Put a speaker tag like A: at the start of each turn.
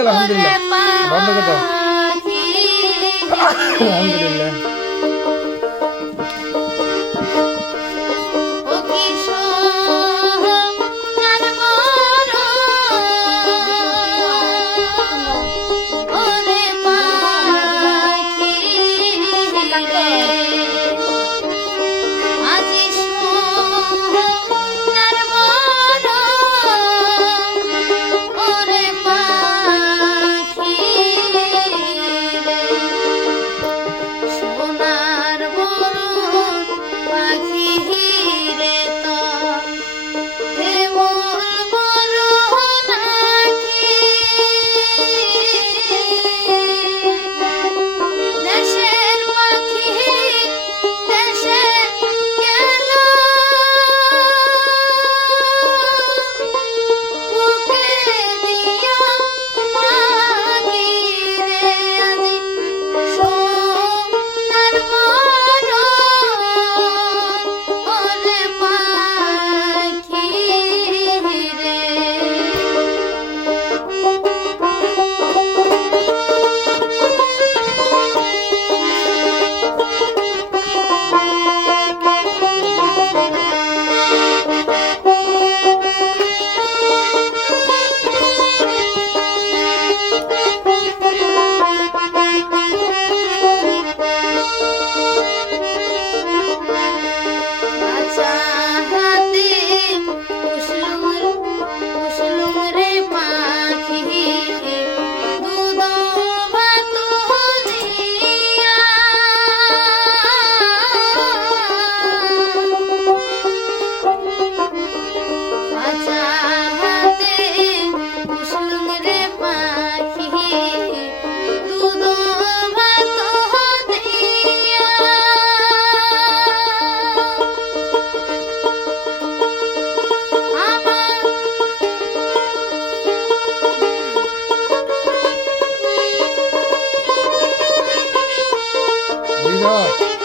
A: আলহামদুলিল্লাহ বন্ধ করে দাও আলহামদুলিল্লাহ Thank you. Thank you.